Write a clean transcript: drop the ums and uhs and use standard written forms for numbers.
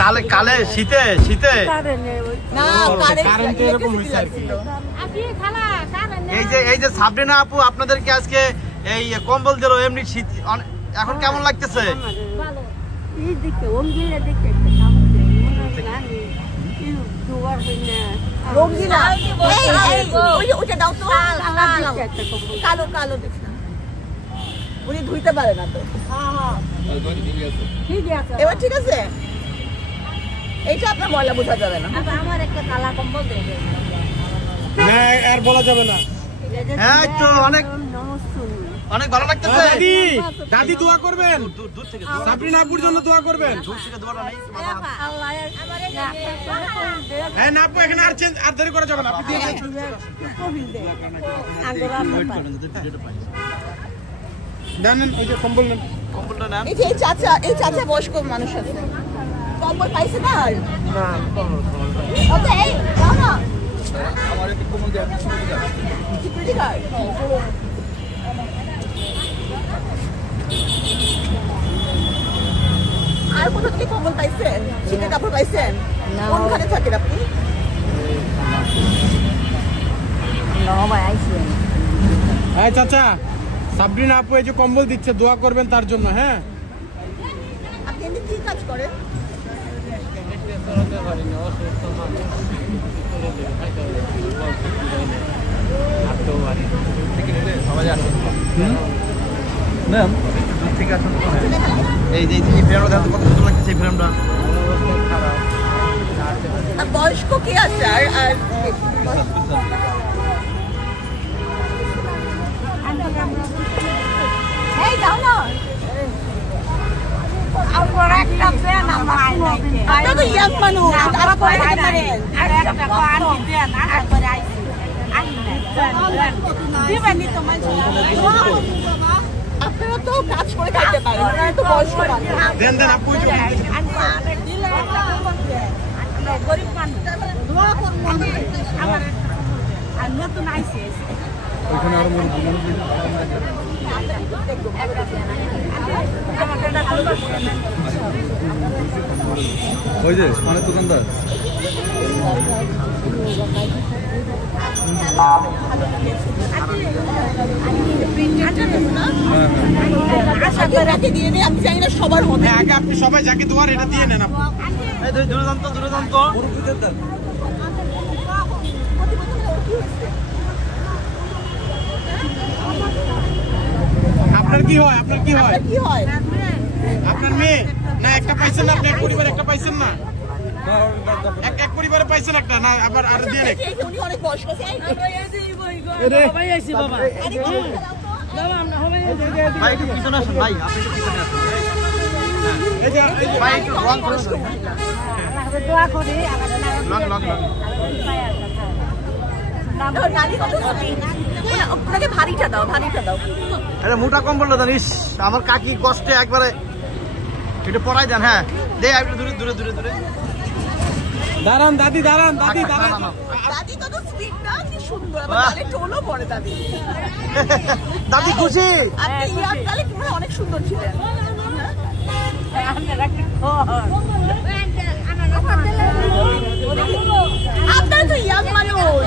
কালে কালে শীতে শীতে না কারেন্ট এরকম হইছে আর কি। এই যে সাবরিনা আপু আপনাদেরকে আজকে এই কম্বল দিল, এমনি শীত এখন কেমন লাগতেছে? উনি ধুইতে পারে না তো। এবার ঠিক আছে, এইটা আপনার ময়লা বোঝা যাবে না। আমার একটা কালা কম্বল দেবে না আর বলা যাবে না। হ্যাঁ তো অনেক অনেক ভালো লাগতেছে। দাদি দাদি দোয়া করবেন, দূর থেকে সাবরিনা আপুর জন্য দোয়া করবেন। দূর থেকে দোয়াটা নাই হ্যাঁ না আপু, এখানে আর দেরি করা যাবে না। আপনি দিয়ে দেন ওই যে কম্বল নেন, কম্বলটা নেন। এই যে এই চাচা বয়স্ক মানুষ আছে, কম্বল পাইছে না? আর না ওকে এই দাও না আমার একটু কম্বল দেন। সিকিউরিটি গার্ড আর কোথা থেকে কম্বল পাইছেন? শীতের কাপড় পাইছেন? কোনখানে থাকেন আপনি? হ্যাঁ চাচা, সাবরিনা আপু এই যে কম্বল দিচ্ছে, দোয়া করবেন তার জন্য। হ্যাঁ আপনি এমনি কি কাজ করেন? এই যে ফ্রেমটা কত সুন্দর লাগছে, এই ফ্রেমটা। বয়স্ক কি আছে? আর এই দাও না, আপনারা তো ইয়াং মানুষ, আপনারা পরে যেতে পারেন। আপনারা তো কাজ করে খাইতে পারেন, আপনারা তো বয়স্ক মানুষ। দেন দেন আপু, গরিব মানুষ আর নতুন আইসে ওইখানে আরো ওই যে অনেক দোকানদার। আমি জানি না সবার হবে। আগে আপনি সবাই যাকে দোয়ার এটা দিয়ে নেন। আপনার কি হয়? আপনার কি হয়? কি হয়? আপনার মেয়ে না একটা পাইছেন না? আপনি এক পরিবার একটা পাইছেন না? এক পরিবারে পাইছেন একটা না? আবার আর দিয়ে নেন। উনি অনেক বয়স্ক। ভাই একটু পিছনে আসুন, ভাই আপনি একটু পিছনে আসুন। ভাই একটু রং করে দোয়া করি আপনাকে ভারীটা দাও, ভারীটা দাও। আরে মোটা কম্বলটা জানিস, আমার কাকি কষ্টে একবারে একটু পড়াই দেন। হ্যাঁ দে, একটু দূরে দূরে দূরে দূরে দাঁড়ান। দাদি দাঁড়ান, দাদি দাঁড়ান। দাদি কত সুইট না, কি সুন্দর। আমার গালে টোলও পড়ে দাদি। দাদি খুশি? আপনি ইয়ার গালে কি অনেক সুন্দর ছিলেন। আপনারা তো ইয়াং মানুষ।